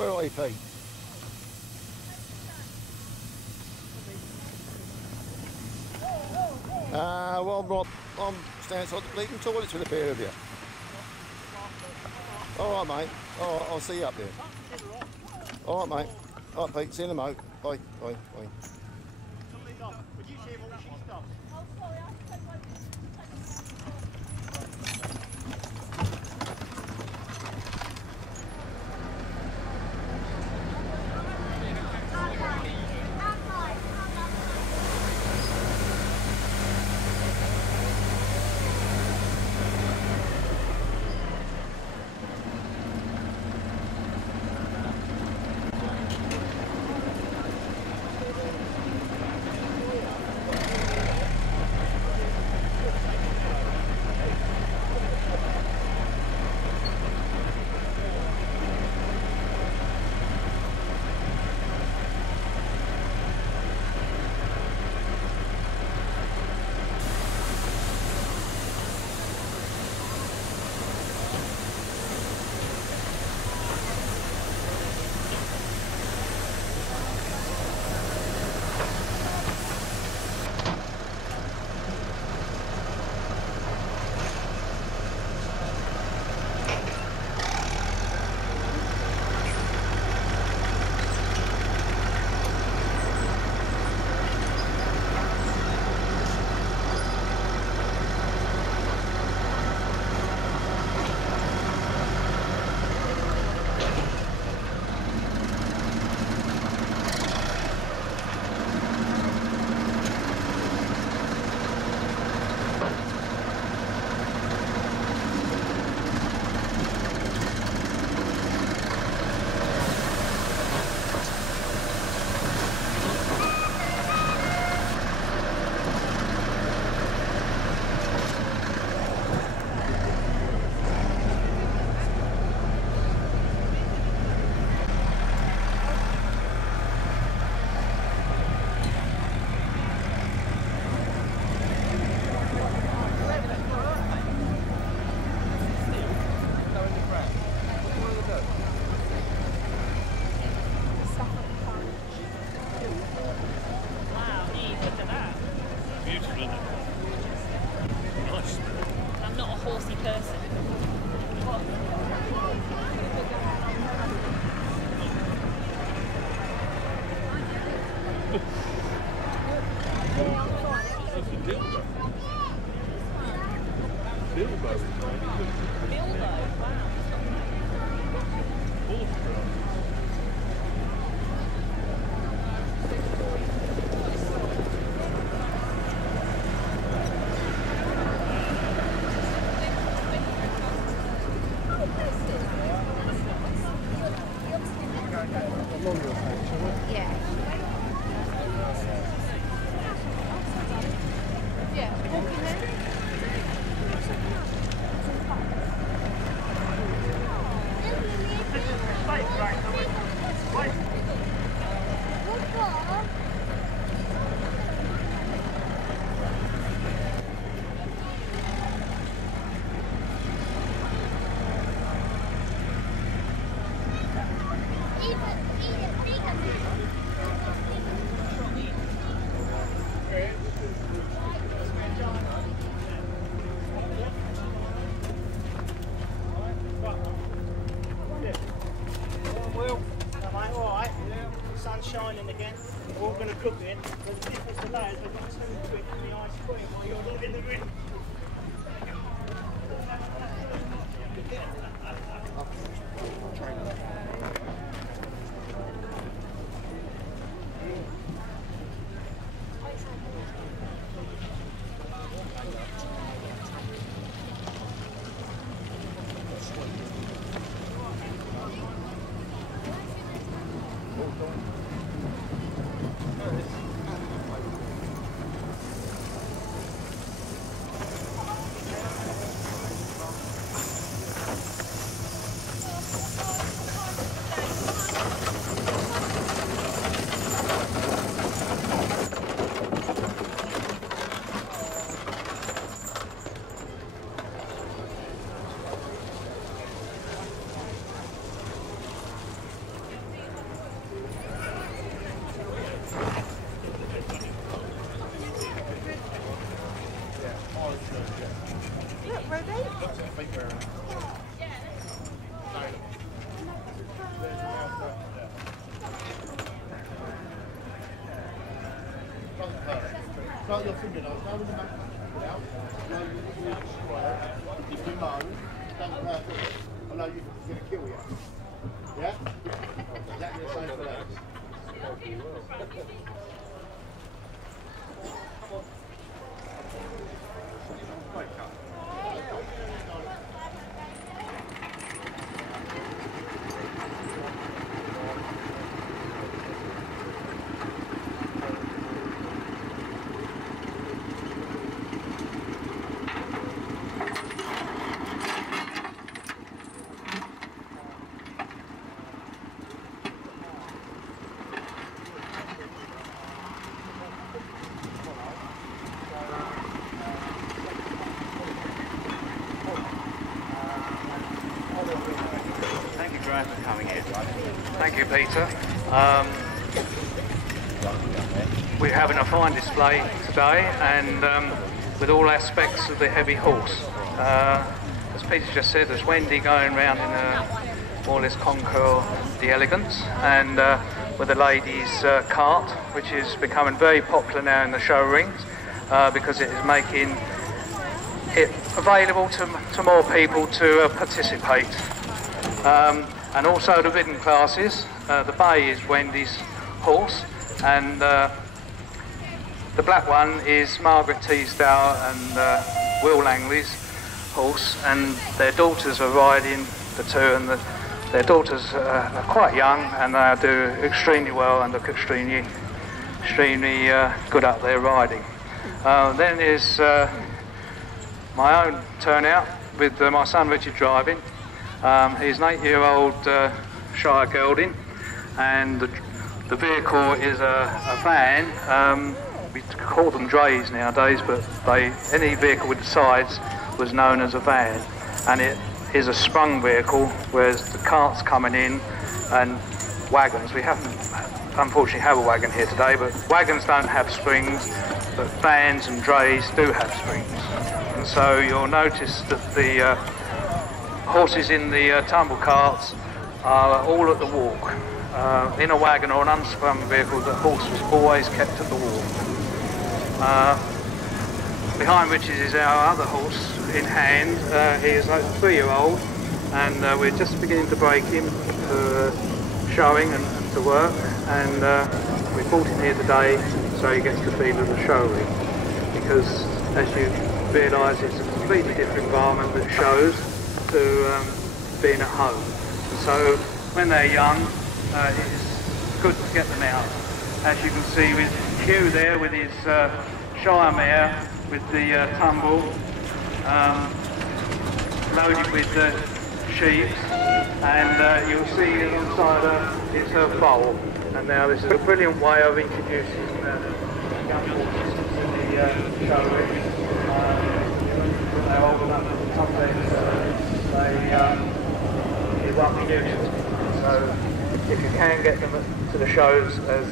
Where are you, Pete? Well, I'm standing outside the bleeding toilets with a pair of you. All right, mate. All right, I'll see you up there. All right, mate. All right, Pete. See you in a mo. Bye. Bye. Bye. Would you see what she's done? Oh, sorry, I have to take my... Shining again. We're all going to cook it. But the difference today is we've got 2 quid in the ice cream while you're not in the room. Start your finger now. Go with the back out. If you moan, don't hurt it. I know you're going to kill you. Yeah? Exactly the same for that. Thank you, Graham, for coming in. Thank you, Peter. We're having a fine display today, and with all aspects of the heavy horse. As Peter just said, there's Wendy going round in a more or less conquer the elegance, and with the ladies' cart, which is becoming very popular now in the show rings, because it is making it available to more people to participate. And also the ridden classes. The bay is Wendy's horse, and the black one is Margaret Teasdale and Will Langley's horse, and their daughters are riding the two, and their daughters are quite young, and they do extremely well and look extremely good up there riding. Then there's my own turnout with my son Richard driving. He's an 8-year-old Shire gelding, and the vehicle is a van. We call them drays nowadays, but any vehicle with the sides was known as a van, and it is a sprung vehicle, whereas the carts coming in and wagons. We haven't unfortunately have a wagon here today, but wagons don't have springs, but vans and drays do have springs. And so you'll notice that the horses in the tumble carts are all at the walk. In a wagon or an unsprung vehicle, the horse was always kept at the walk. Behind Richard is our other horse in hand. He is like a 3-year-old, and we're just beginning to break him for showing and to work, and we brought him here today so he gets the feel of the show ring, because as you realise it's a completely different environment that shows to being at home. So when they're young, it's good to get them out. As you can see with Hugh there with his Shire mare with the tumble, loaded with the sheep, and you'll see alongside her it's her foal. And now this is a brilliant way of introducing young horses to the show ring. They're old enough that sometimes they won't be used. So if you can get them to the shows as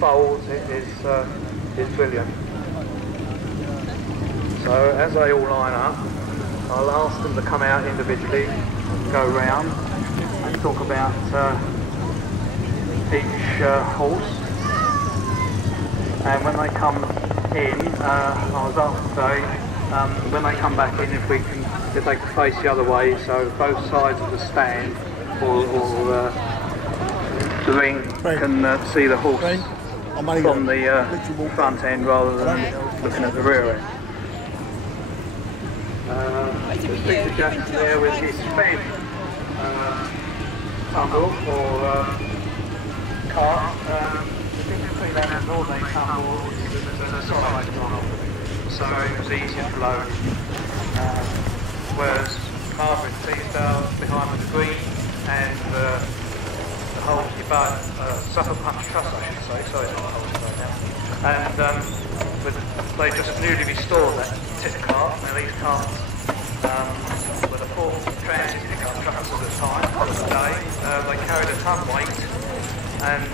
foals, it is brilliant. So as they all line up, I'll ask them to come out individually, go round and talk about each horse. And when they come in, I was asked today, when they come back in, if they can face the other way, so both sides of the stand or the ring can see the horse from the front end rather than looking at the rear end. There's Peter Jackson there with his fed tumble or cart. The difference between that and an ordinary tumble is that there's a solid on, so it was easier to load. Whereas Margaret Teasdale behind the green and the whole Suffolk Punch Trust, I should say, sorry, not the whole right now. And they just newly restored that titter cart. Now these carts were the 4 transit pickup trucks at the time, of the day. They carried a ton weight, and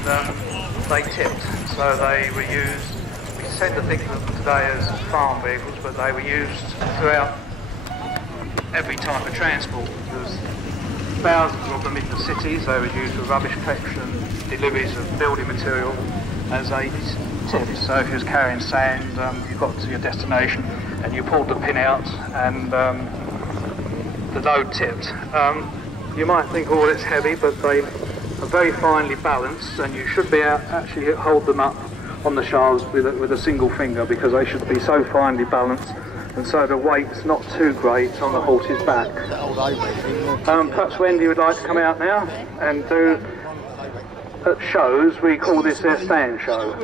they tipped, so they were used. We tend to think of them today as farm vehicles, but they were used throughout every type of transport. There's thousands of them in the cities. They were used for rubbish collection, deliveries of building material as a tip. So if you was carrying sand, you got to your destination and you pulled the pin out and the load tipped. You might think, oh, it's heavy, but they are very finely balanced, and you should be able to actually hold them up on the shafts with a single finger, because they should be so finely balanced, and so the weight's not too great on the horse's back. Perhaps Wendy would like to come out now and do, at shows, we call this their stand show.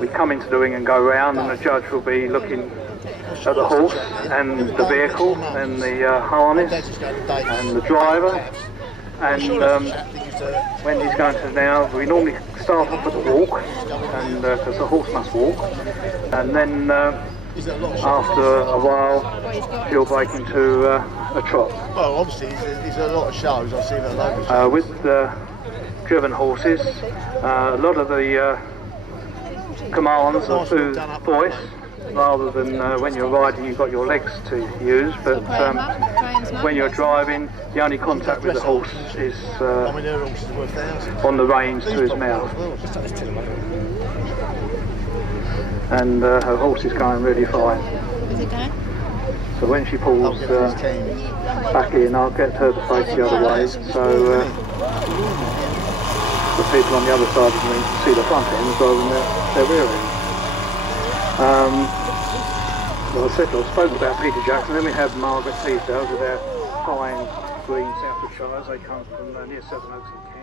We come into the ring and go round, and the judge will be looking at the horse and the vehicle and the harness and the driver. And Wendy's going to now, we normally start off with a walk, and because the horse must walk, and then after a while she'll break into a trot. Well, obviously there's a lot of shows I've seen at local. With driven horses, a lot of the commands are through voice, rather than when you're riding you've got your legs to use, but when you're driving the only contact with the horse is on the reins to his mouth. And her horse is going really fine. Is it going? So when she pulls back in, I'll get her to face the other way, so the people on the other side of the ring can see the front end rather than their rear end. Well, I said I've spoken about Peter Jackson. Then we have Margaret Teasdale with their fine green Southwood Shires. They come from near Seven Oaks in Kent.